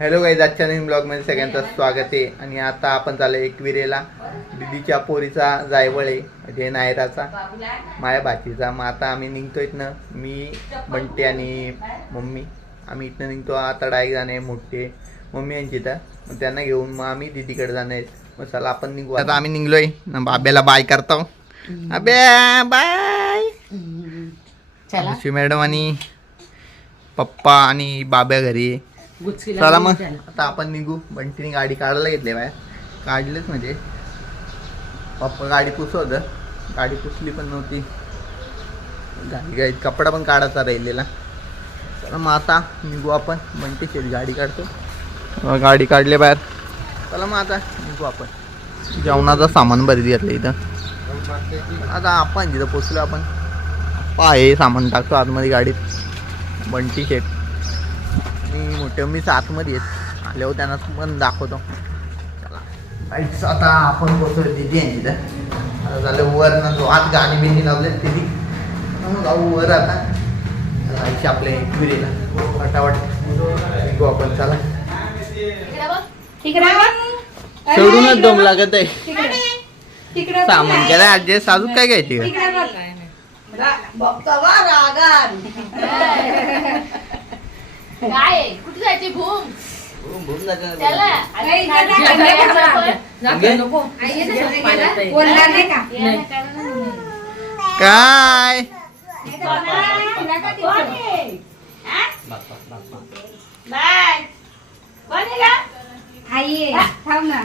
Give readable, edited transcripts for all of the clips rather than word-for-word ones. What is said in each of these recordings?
Hello guys, आजच्या नवीन ब्लॉगमध्ये सगळ्यांचं स्वागत आहे. आणि आता आपण चाललो एकविरेला. दिदीच्या पोरीचा जायवळ आहे, म्हणजे नायराचा, माया भाचीचा. मग आता आम्ही निघतो इथनं, मी बंटी आणि मम्मी. आम्ही इथनं निघतो. आता डायरेक्ट जाणे मोठे मम्मी यांची तर, मग त्यांना घेऊन मग आम्ही दिदीकडे जाणार आहेत. मग चला आपण निघू. आता आम्ही निघलोय ना, बाब्याला बाय करतो. अब्या बाय. अशी मॅडम आणि पप्पा आणि बाब्या घरी. चला मग आता आपण निघू. बंटीने गाडी काढायला घेतली बाहेर, काढलीच म्हणजे पप्पा गाडी पुसवत, गाडी पुसली पण नव्हती. गाडी कपडा पण काढायचा राहिलेला. चला मग आता निघू आपण. बंटी शेट गाडी काढतो, गाडी काढले बाहेर. चला मग आता निघू आपण. जेवणाचं सामान बरेच घेतलं इथं. आता आपण जिथं पोचलो आपण हे सामान टाकतो आतमध्ये गाडीत. बंटी शेट मी मोठे मीच आतमध्ये येत आल्यावर त्यांना पण दाखवतो. चला आता आपण पोचलो दिदी आहे तिथं. आता झालं वर ना, जो आत गाणी बिणी लावले तिथे जाऊ वर. आता जायचे आपल्या एकविरेला फटाफट निघू आपण. चला सोडूनच दम लागत आहे. सामान केला ऍडजस्ट. अजून काय घ्यायची काय कुठे जायचे? घूम काय आई थांब ना,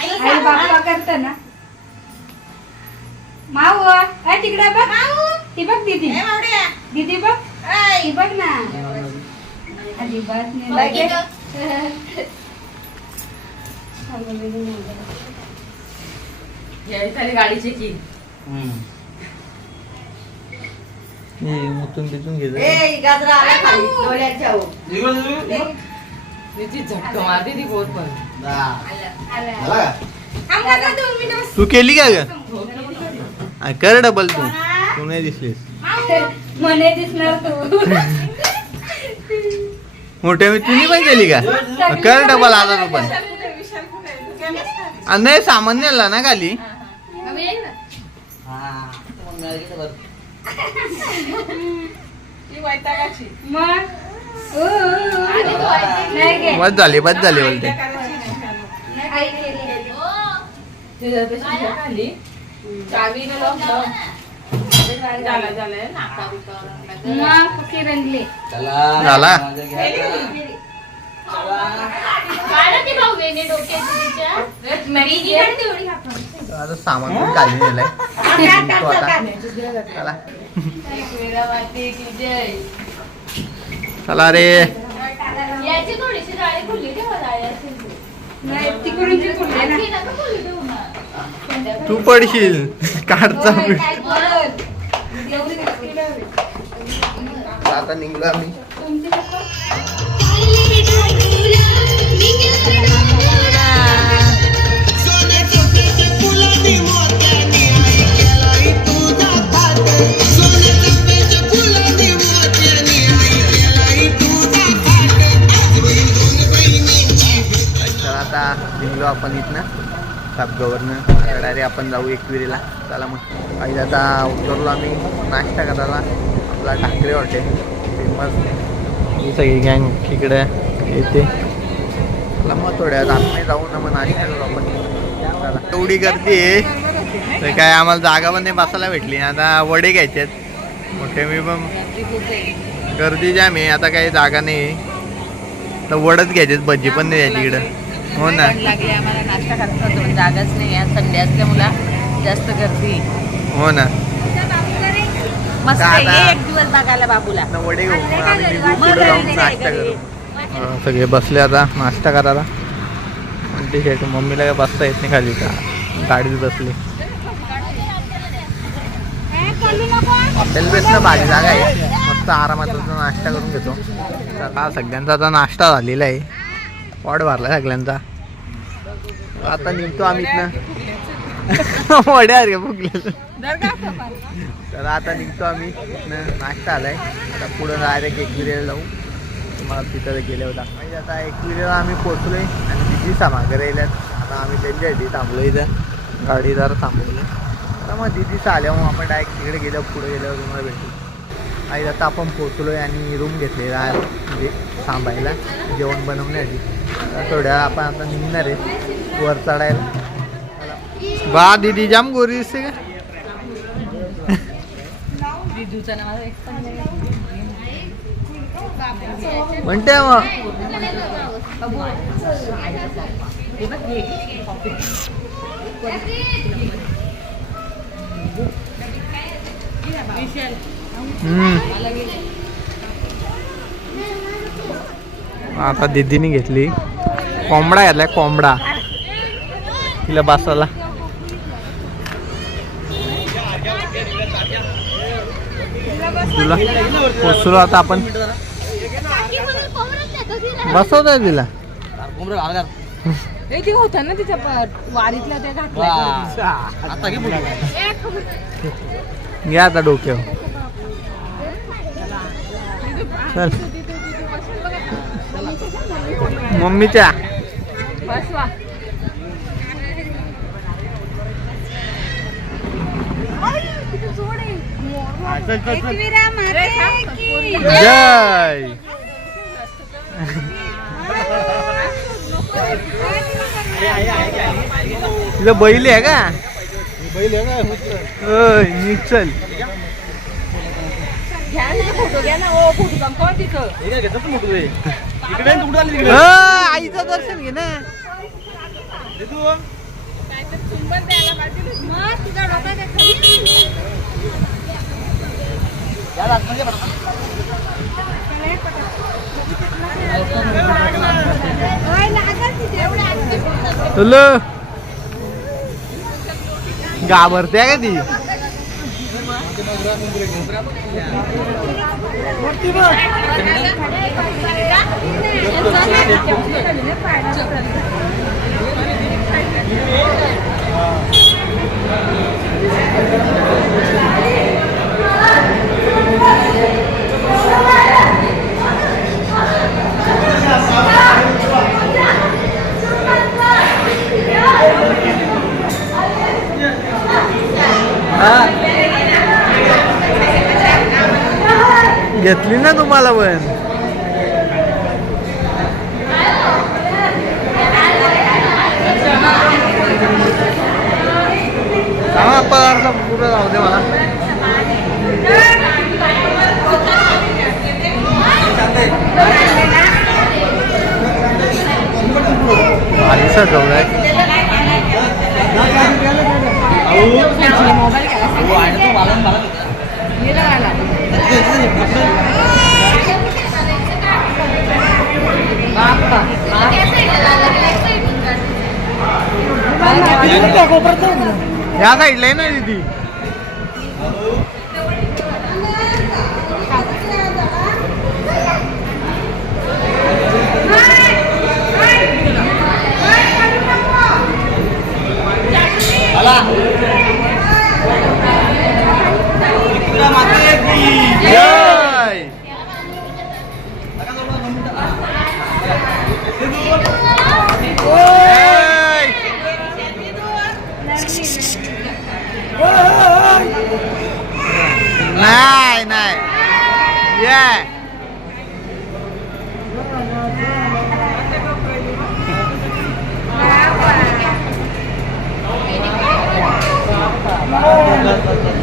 आई बाबा करता ना. माऊ काय तिकडे बघ, ती बघ दीदी, दीदी बघ, ती बघ ना. अजिबात नाही गाडीचे की मुतून बितून घे. झटका मारते ती बोर पण. तू केली का ग? कर डबल. तू नाही दिसलीस. मने दिसणार तू. मोठ्या मी तुम्ही पण केली का? कर डबल. आता तू पण नाही सामान नेला ना खाली. बस झाली बोलते. झाला आता सामान पण खाली नेलाय. चला रे. तू पडशील काढचा. आता निघलो आम्ही. आता निघलो आपण इथनं सापगावरनं. आता डायरेक्ट आपण जाऊ एकविरीला. चला मग काही आता उतरलो आम्ही नाश्ता करायला. आपला ठाकरे हॉटेल फेमस. ही सगळी गँग इकडे येते. चला मग थोड्या आतमध्ये जाऊ ना, मग नाश्ता करू आपण. चला एवढी गर्दी आहे तर काय आम्हाला जागा पण नाही बसायला भेटली. आता वडे घ्यायचे आहेत मोठे. मी पण गर्दी जाम आहे. आता काही जागा नाही तर वडच घ्यायचे. भजी पण नाही द्यायची इकडं. हो ना, लागले आम्हाला नाश्ता करायचा होता पण जागाच नाही. आज संडे असल्यामुळे जास्त गर्दी. हो ना. मस्त एक दिवस बघायला बाबूला. वडे घेऊ मग आम्ही पुढे जाऊन नाश्ता करू. सगळे बसले आता नाश्ता करायला. म्हणते शेट मम्मीला काय बसता येत नाही खाली, का गाडीत बसली. हॉटेल बेसनं भारी जागा आहे. मस्त आरामात नाश्ता करून घेतो. आता सगळ्यांचा आता नाश्ता झालेला आहे. वाट भरला सगळ्यांचा. आता निघतो आम्ही इथनं. वड्या रे फुगले. तर आता निघतो आम्ही. नाश्ता आलाय. आता पुढं डायरेक्ट एकविरेला जाऊ. तुम्हाला तिथं गेले होता. म्हणजे आता एकविरेला आम्ही पोचलोय आणि तिची सामागर येल्यात. आता आम्ही त्यांच्यासाठी थांबलो इथं, गाडी जरा थांबवली. तर मग दिदीचं आल्यावर आपण डायरेक्ट तिकडे गेलो, पुढे गेल्यावर तुम्हाला भेटू. आणि आता आपण पोचलोय आणि रूम घेतलेला आहे म्हणजे थांबायला जेवण बनवण्यासाठी. थोड्या आपण आता निघणार आहे वर चढायला. बा दीदी जाम गोरी दिसते का? म्हणते मग आता दीदीने घेतली कोंबडा घेतलाय, कोंबडा तिला बसायला. तुला पोचलो आता आपण, बसवतोय तिला. ते होता ना तिच्या वारीतल्या ते घ्या आता डोक्यावर. चल मम्मीच्या बसवा. जय. तिला बैल आहे का? नीट चल. घ्या ना फोटो, घ्या ना. ओ फोटो काढ तिथं. आईचं दर्शन घे ना. घाबरते का ती? घेतली ना तुम्हाला पण. पदार्थ पुढे जाऊ दे मला. आधी सजवलंय. या साईडला आहे ना दीदी. नाही नाही ये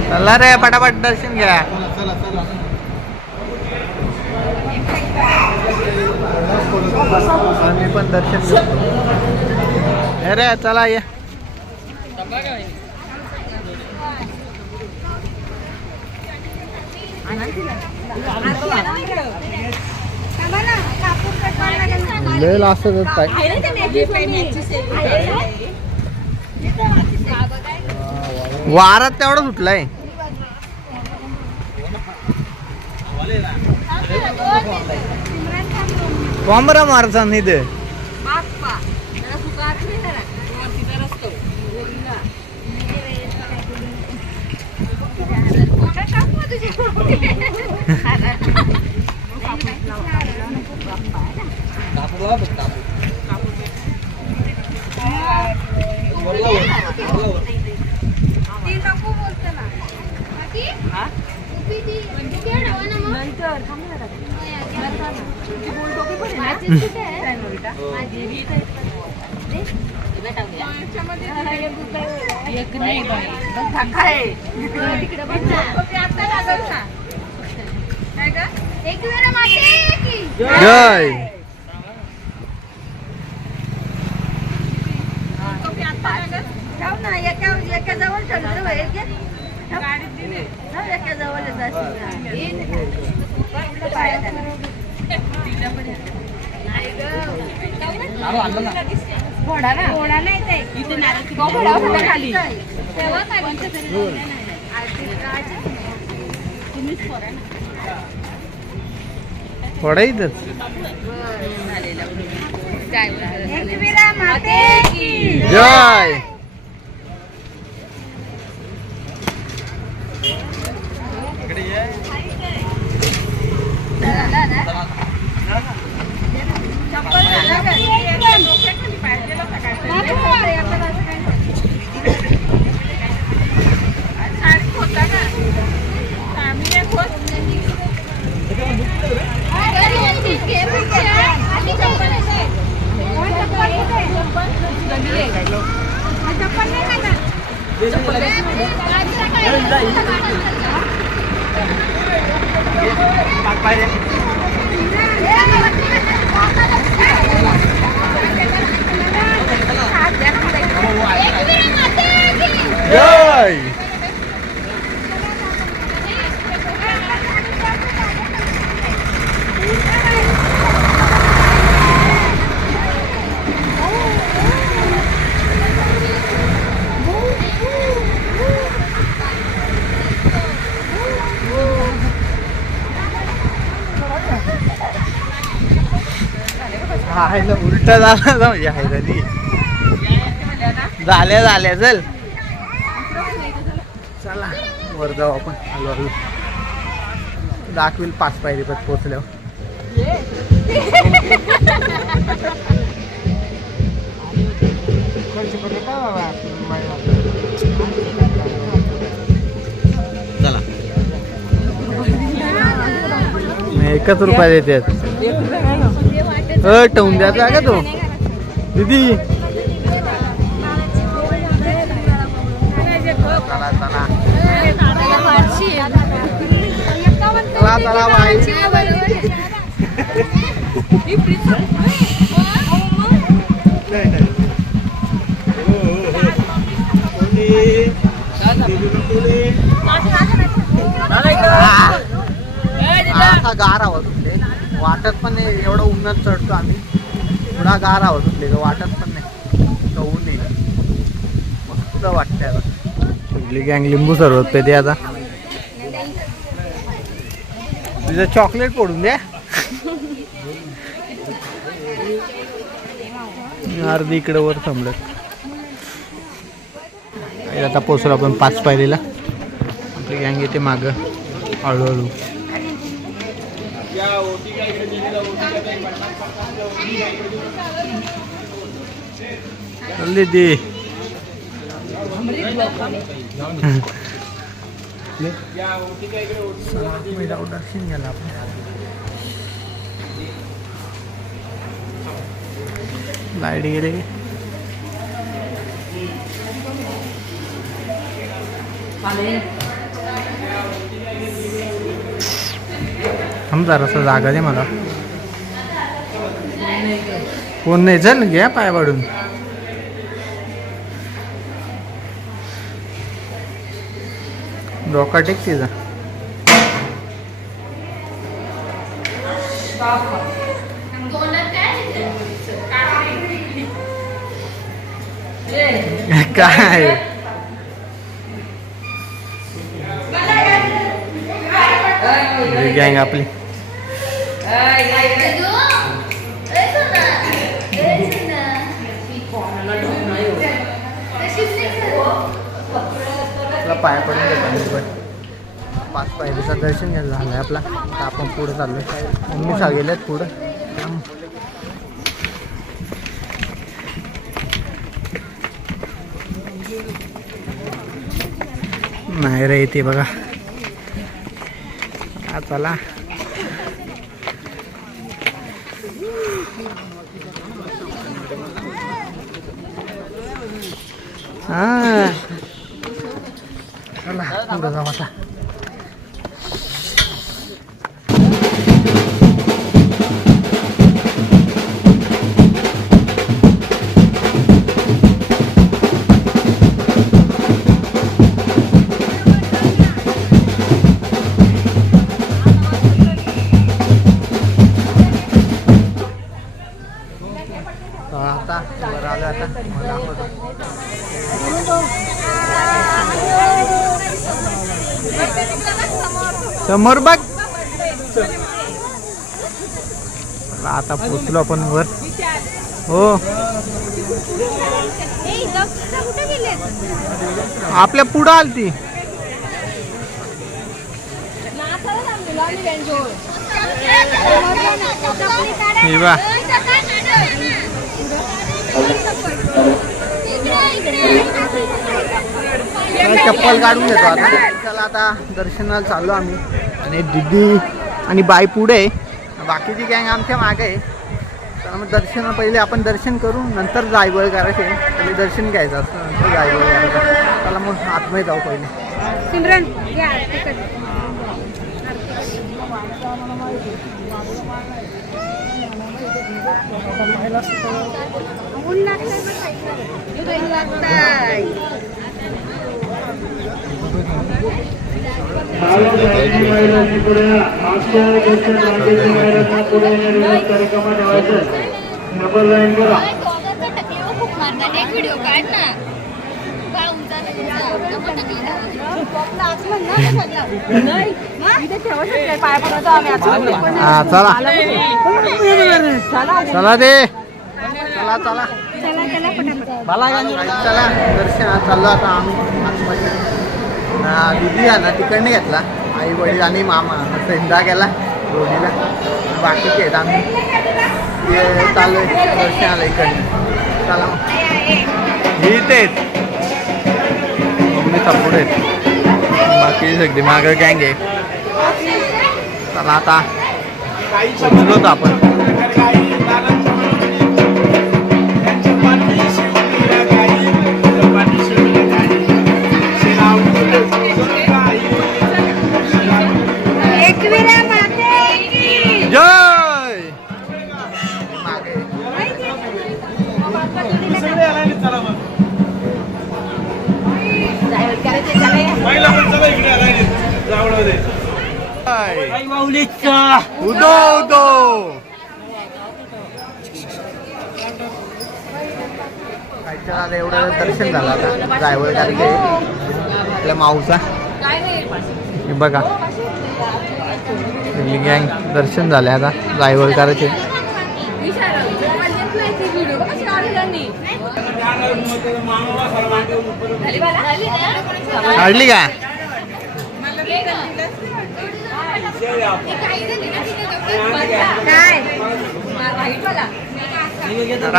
चला रे पटापट दर्शन घ्या. आम्ही पण दर्शन घेतो. अरे चला ये. लय असं काय वारात तेवढा सुटलाय. कोंबरा मारचा नाही ते. जय एका जवळ घोडा नाही ते इथे खाली थोडा इथं एकविरा माते की जय जय उलट झाला म्हणजे आहे झाल्या चल चला वर जाऊ आपण हळूहळू दाखवील 5 पायरी पण पोचल्यावर चला 1 रुपया देतात ठेवून द्यायचा का तो दीदी चला चला चला चला बाई गार आवाज उठले वाटत पण नाही एवढं उन्हात चढतो आम्ही थोडा गार आवाज उठले वाटत पण नाही ऊन नाही मस्त वाटतंय आता कुठली गँग लिंबू सरबत पेते आता तुझं चॉकलेट पडून द्या अर्धी इकडे वर थांबलं आता पोचलो आपण 5 पायरीला आपली गँग येते मागं हळूहळू दे दर्शन घ्यायला आपण लाईट गेले थांब जरासं जागा दे मला कोण नाही चल घ्या पाय पाडून डोका टेक तिचा काय गँग आपली पाया पडून 5 5 पायरीचं दर्शन घ्यायला झालं आहे आपला. आता आपण पुढं चाललोय. मम्मी गेल्यात पुढं. नाही रे ते बघा. चला चला पुढं जाऊ आता. आता वर आलो. आता मला समोर बघ. आता पोचलो आपण वर. हो आपल्या पुढं आलती. हे बा चप्पल काढून घेतो आता. चला आता दर्शनाला चाललो आम्ही. आणि दीदी आणि बाई पुढे आहे, बाकीची गँग आमच्या मागे आहे. तर मग दर्शन पहिले आपण दर्शन करू, नंतर जायवळ करायचे. पहिले दर्शन घ्यायचं असतं, नंतर जायवळ करायचं. चला मग आतमध्ये जाऊ पहिले. सिमरन चला दे. चला चला चला दर्शनात चाललो आता आम्ही. दिदी ना तिकडने घेतला. आई वडील आणि मामा सेंदा गेला रोडीला. बाकीचे आहेत आम्ही चालू आहे दर्शनाला इकडे. चला ही तेच मम्मी सपोर्ट आहेत, बाकी सगळी मागं गँग आहे. चला आता पोचलो होतो आपण. जय उदो उदो. चला एवढं दर्शन झालं आता. जायवळ गाडी आपल्या माऊचा हे बघा. गँग दर्शन झाले. आता जायवळ करायचे. काढली का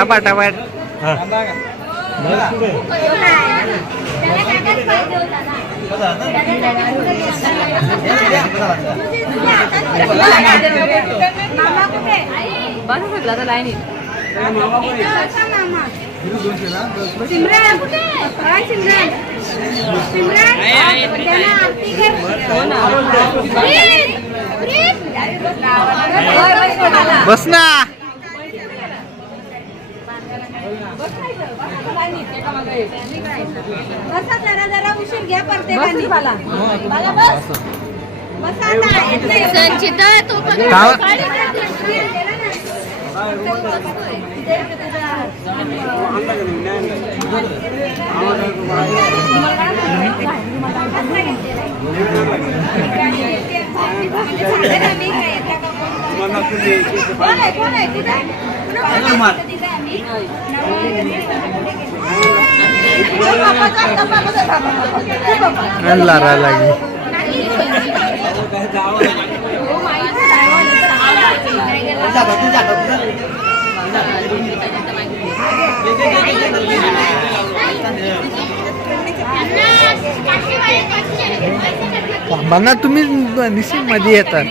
पटापट. बस ना. बसा जरा जरा उशीर घ्या पडते. संचिता तू लारा लागी म्हणा तुम्ही निश्चित मध्ये येतात.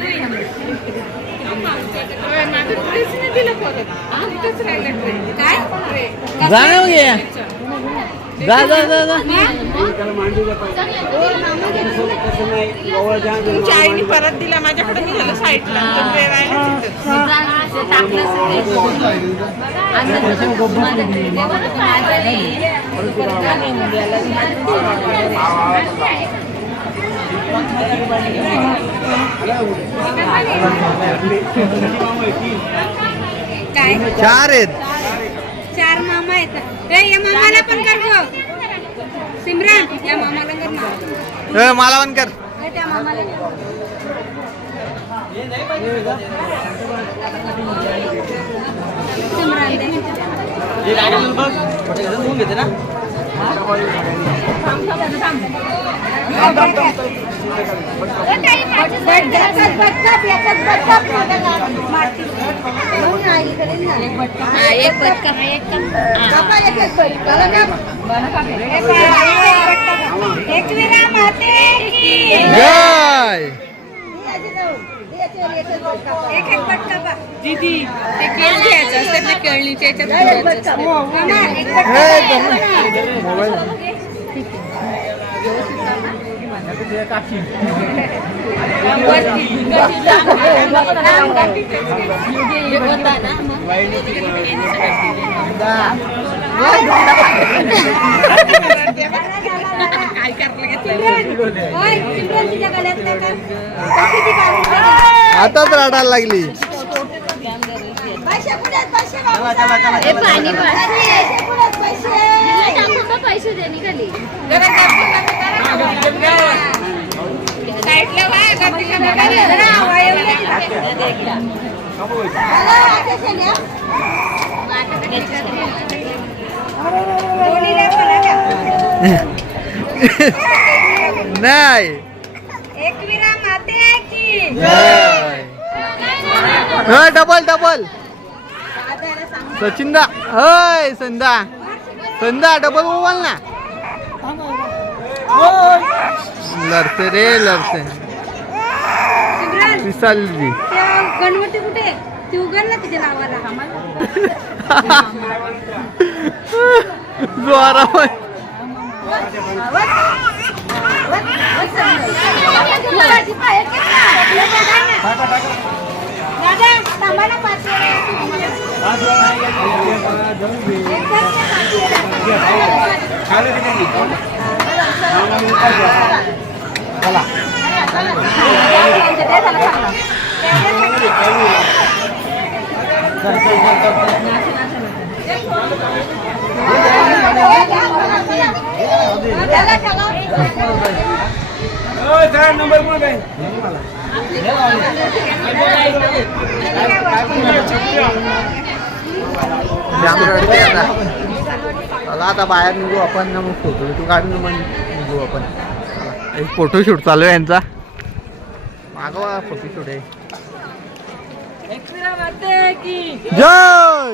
जा ना मग ये. जा जा जा जा. तुमच्या आईने परत दिला माझ्याकडे, मी झालं साईडला काय 4 आहेत. 4 मामा आहेत ना. या मामाला पण कर गो सिमरन, या मामाला कर ना. मला पण कर. त्या मामाला सिमरन दे. एक बटका एकविरा माते की जय. एक एक बटका बा. दीदी ते केळ घ्यायचं असतं ना, केळणीच्या याच्यात घ्यायचं असतं. मामा एक हे बटका. मोबाईल. काय करलं ओय, सिमरन तुझ्या गळ्यातलं कर. कशी ती काढून आताच रडायला लागली. पैसे कुठे आहेत? पैसे बाबा. हे पाणी पैसे कुठे आहेत? पैसे. पैसे देणे खाली साईडला वाय गर्दीला जरा वायवले. चला, attention या. दोन्हीला बोला का? नाही. एकविरा माते की जय. Double double. सचिनदा. होय संदा. संदा डबल बोल ना. लढते रे लढते. सिमरन, विसरली. त्या गणपती कुठे? ती उघड ना तिच्या नावाला. जोरावर. दादा, थांबा ना 5 चला आता बाहेर निघू आपण ना, मग फोटो काढून मग निघू आपण. एक फोटोशूट चालू आहे यांचा. मागवा फोटोशूट आहे. जय.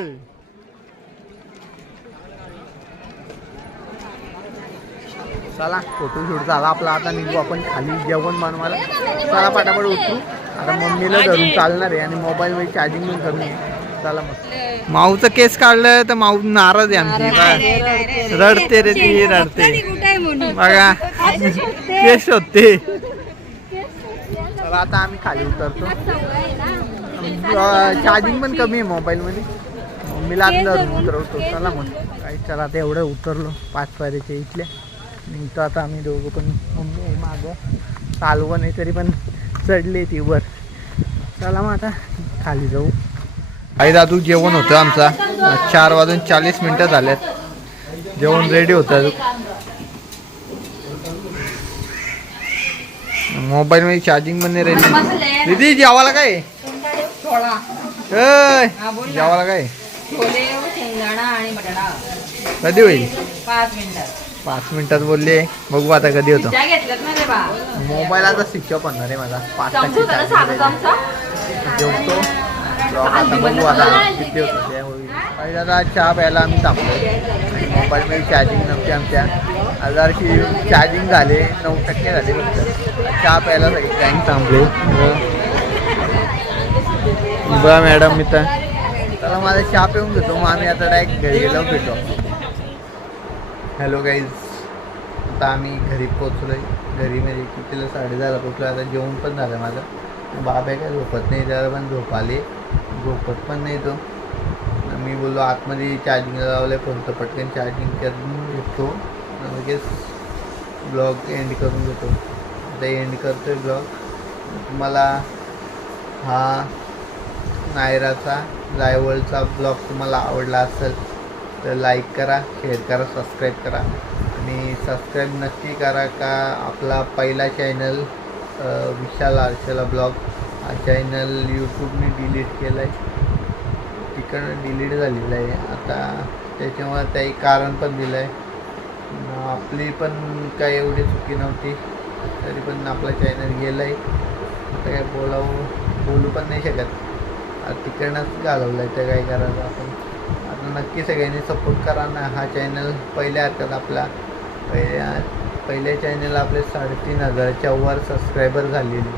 चला फोटोशूट झाला आपला. आता निघू आपण खाली जेवण बनवायला. चला पटापट उतरू. आता मम्मीला धरून चालणार आहे आणि मोबाईल मध्ये चार्जिंग पण करून ये. चला मग. माऊचं केस काढलं तर माऊ नाराज आहे आमची. रडते रे ती रडते बघा. केस होते. चला आता आम्ही खाली उतरतो. चार्जिंग पण कमी आहे मोबाईल मध्ये. मम्मीला आता धरून उतरवतो. चला मग काही. चला आता एवढं उतरलो 5 पायऱ्याच्या इथल्या. निघतो आता आम्ही दोघं पण. मम्मी आहे मागं. चालवं नाही तरी पण चढले ती वर. चला मग आता खाली जाऊ. आई दादू जेवण होतं आमचा. 4:40 झाल्यात. जेवण रेडी होतं. मोबाईल मध्ये चार्जिंग पण नाही राहिली. दीदी जेवायला काय आहे? जेवायला काय? छोले शेंगदाणा आणि बटाटा कधी होईल? 5 मिनिटात. 5 मिनिटात बोलले, बघू आता कधी होतो. त्या घेतल्यात ना रे बा मोबाईल आता स्विच ऑफ होणार आहे माझा. 5% चमचा होता ना साधा चमचा जेवतो ब्लॉग आता बघू आता किती होतं ते होईल. काही आता चहा प्यायला आम्ही थांबलो. मोबाईलमध्ये चार्जिंग नव्हती आमच्या. 1000ची चार्जिंग झाले, 9% झाले फक्त. चहा प्यायला सगळी गँग थांबले. बघा मॅडम मित्र, चला माझा चहा पिऊन घेतो, मग आम्ही आता डायरेक्ट घरी गेलो भेटो. हॅलो गाईज, आता आम्ही घरी पोचलो आहे. घरी म्हणजे कितीला 10:30 पोचलो. आता जेवण पण झालं माझं. बाबा काय झोपत नाही, त्याला पण झोप आली, झोपत पण नाही तो. मी बोललो आतमध्ये चार्जिंग लावलं आहे फोन, तर पटकन चार्जिंग करून घेतो, लगेच ब्लॉग एंड करून घेतो. आता एंड करतो आहे ब्लॉग. तुम्हाला हा नायराचा जायवळचा ब्लॉग तुम्हाला आवडला असेल तर लाईक करा, शेअर करा, सबस्क्राईब करा. आणि सबस्क्राईब नक्की करा का आपला पहिला चॅनल विशाल आरशाला ब्लॉग हा चॅनल यूट्यूबने डिलीट केला आहे. तिकडनं डिलीट झालेलं आहे आता. त्याच्यामुळे त्याही कारण पण दिलं आहे. आपली पण काय एवढी चुकी नव्हती, तरी पण आपला चॅनल गेला आहे. आता काय बोलू पण नाही शकत. तिकडनंच घालवलं आहे, तर काय करायचं आपण. आता नक्की सगळ्यांनी सपोर्ट करा ना. हा चॅनल पहिल्या हरकत आपला पहिल्या चॅनल आपले 3,500च्या वर सबस्क्रायबर झालेले,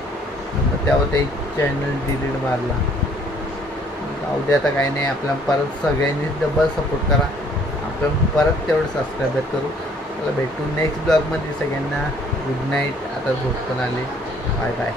मग तेव्हा ते चॅनल डिलीट मारला. जाऊ दे आता काही नाही, आपल्या परत सगळ्यांनी डबल सपोर्ट करा, आपण परत तेवढं सबस्क्रायबर करू. मला भेटू नेक्स्ट ब्लॉगमध्ये. सगळ्यांना गुड नाईट. आता झोप पण आली. Bye bye.